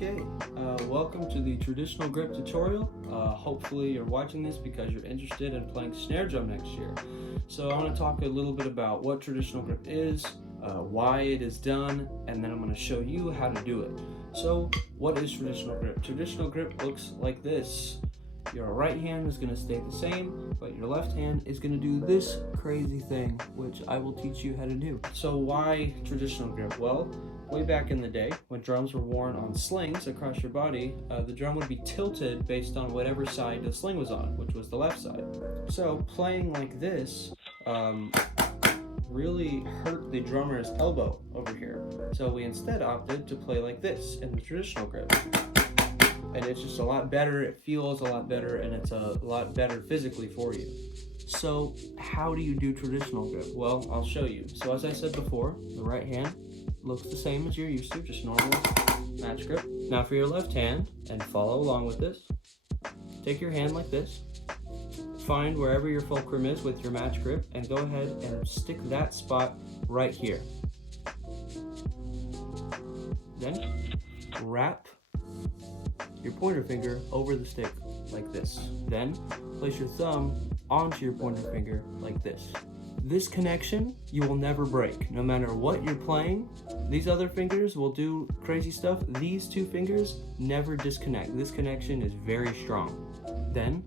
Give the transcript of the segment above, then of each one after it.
Okay, welcome to the traditional grip tutorial. Hopefully you're watching this because you're interested in playing snare drum next year. So I want to talk a little bit about what traditional grip is, why it is done, and then I'm going to show you how to do it. So what is traditional grip? Traditional grip looks like this. Your right hand is going to stay the same, but your left hand is going to do this crazy thing, which I will teach you how to do. So why traditional grip? Well, way back in the day, when drums were worn on slings across your body, the drum would be tilted based on whatever side the sling was on, which was the left side. So playing like this really hurt the drummer's elbow over here. So we instead opted to play like this in the traditional grip. And it's just a lot better, it feels a lot better, and it's a lot better physically for you. So how do you do traditional grip? Well, I'll show you. So as I said before, the right hand looks the same as you're used to, just normal match grip. Now for your left hand, and follow along with this, take your hand like this, find wherever your fulcrum is with your match grip, and go ahead and stick that spot right here. Then wrap your pointer finger over the stick like this. Then place your thumb onto your pointer finger like this. This connection you will never break, no matter what you're playing. These other fingers will do crazy stuff. These two fingers never disconnect. This connection is very strong. Then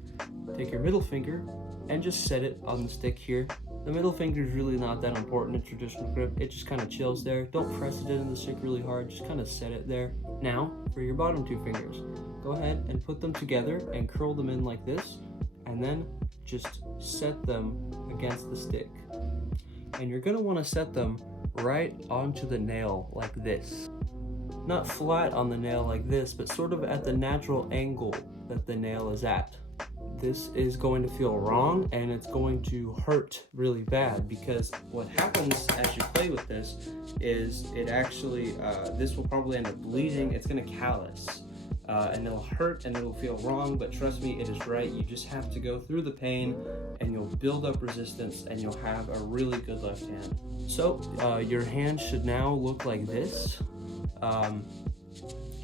take your middle finger and just set it on the stick here. The middle finger is really not that important in traditional grip. It just kind of chills there. Don't press it into the stick really hard, just kind of set it there. Now for your bottom two fingers, go ahead and put them together and curl them in like this, and then just set them against the stick. And you're gonna wanna set them right onto the nail like this. Not flat on the nail like this, but sort of at the natural angle that the nail is at. This is going to feel wrong, and it's going to hurt really bad, because what happens as you play with this is it actually, this will probably end up bleeding. It's gonna callus. And it'll hurt and it'll feel wrong, but trust me, it is right. You just have to go through the pain and you'll build up resistance and you'll have a really good left hand. So your hand should now look like this.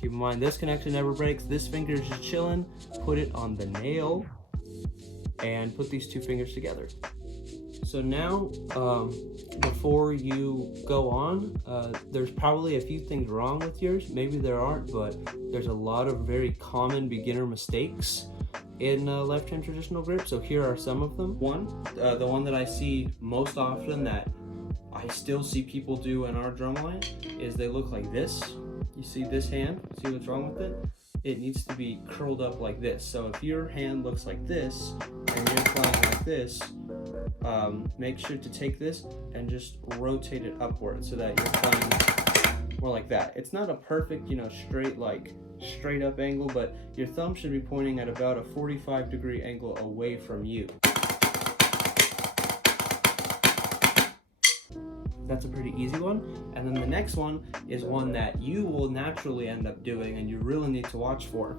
Keep in mind, this connection never breaks. This finger is just chilling. Put it on the nail and put these two fingers together. So now, before you go on, there's probably a few things wrong with yours. Maybe there aren't, but there's a lot of very common beginner mistakes in left-hand traditional grip. So here are some of them. The one that I see most often that I still see people do in our drum line is they look like this. You see this hand? See what's wrong with it? It needs to be curled up like this. So if your hand looks like this and you're playing like this, make sure to take this and just rotate it upward so that you're playing more like that. It's not a perfect, straight up angle, but your thumb should be pointing at about a 45-degree angle away from you. That's a pretty easy one. And then the next one is one that you will naturally end up doing and you really need to watch for.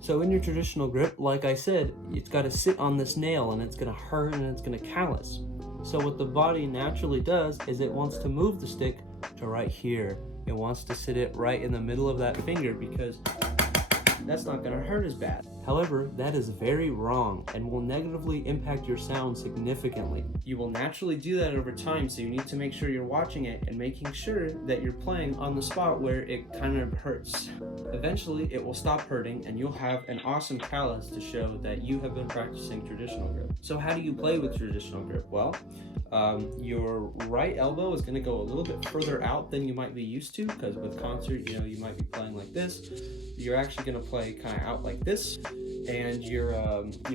So in your traditional grip, like I said, it's got to sit on this nail and it's going to hurt and it's going to callus. So what the body naturally does is it wants to move the stick to right here. It wants to sit it right in the middle of that finger because that's not going to hurt as bad. However, that is very wrong and will negatively impact your sound significantly. You will naturally do that over time, so you need to make sure you're watching it and making sure that you're playing on the spot where it kind of hurts. Eventually, it will stop hurting and you'll have an awesome callus to show that you have been practicing traditional grip. So how do you play with traditional grip? Well, your right elbow is going to go a little bit further out than you might be used to, because with concert, you might be playing like this. You're actually going to play kind of out like this, and your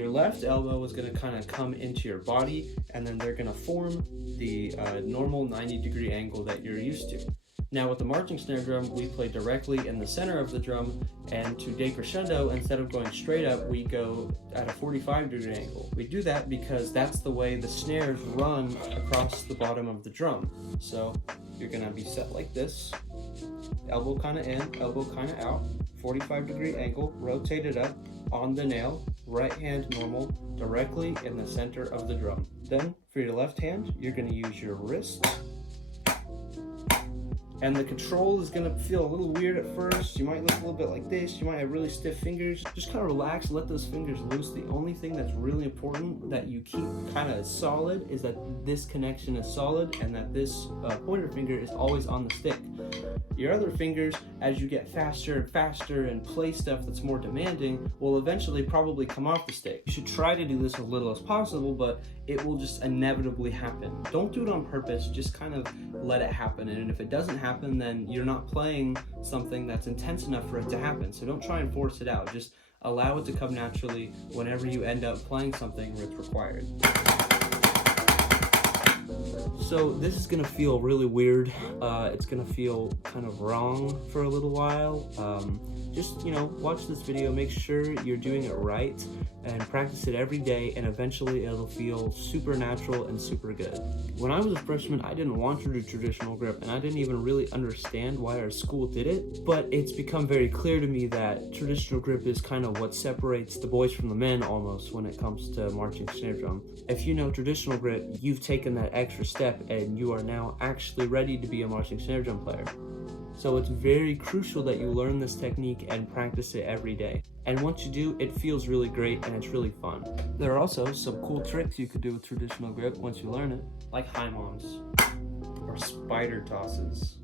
left elbow is going to kind of come into your body, and then they're going to form the normal 90-degree angle that you're used to. Now with the marching snare drum, we play directly in the center of the drum, and to decrescendo, instead of going straight up, we go at a 45-degree angle. We do that because that's the way the snares run across the bottom of the drum. So you're gonna be set like this, elbow kind of in, elbow kind of out, 45-degree angle, rotate it up on the nail, right hand normal, directly in the center of the drum. Then for your left hand, you're gonna use your wrist And the control is gonna feel a little weird at first. You might look a little bit like this. You might have really stiff fingers. Just kind of relax, let those fingers loose. The only thing that's really important that you keep kind of solid is that this connection is solid and that this pointer finger is always on the stick. Your other fingers, as you get faster and faster and play stuff that's more demanding, will eventually probably come off the stick. You should try to do this as little as possible, but it will just inevitably happen. Don't do it on purpose, just kind of let it happen. And if it doesn't happen, then you're not playing something that's intense enough for it to happen. So don't try and force it out. Just allow it to come naturally whenever you end up playing something where it's required. So this is gonna feel really weird. It's gonna feel kind of wrong for a little while. Just, watch this video, make sure you're doing it right, and practice it every day, and eventually it'll feel super natural and super good. When I was a freshman, I didn't want to do traditional grip, and I didn't even really understand why our school did it, but it's become very clear to me that traditional grip is kind of what separates the boys from the men almost when it comes to marching snare drum. If you know traditional grip, you've taken that extra step and you are now actually ready to be a marching snare drum player. So it's very crucial that you learn this technique and practice it every day. And once you do, it feels really great and it's really fun. There are also some cool tricks you could do with traditional grip once you learn it, like high moms or spider tosses.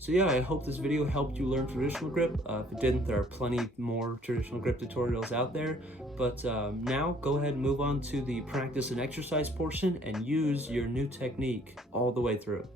So yeah, I hope this video helped you learn traditional grip. If it didn't, there are plenty more traditional grip tutorials out there. But now go ahead and move on to the practice and exercise portion and use your new technique all the way through.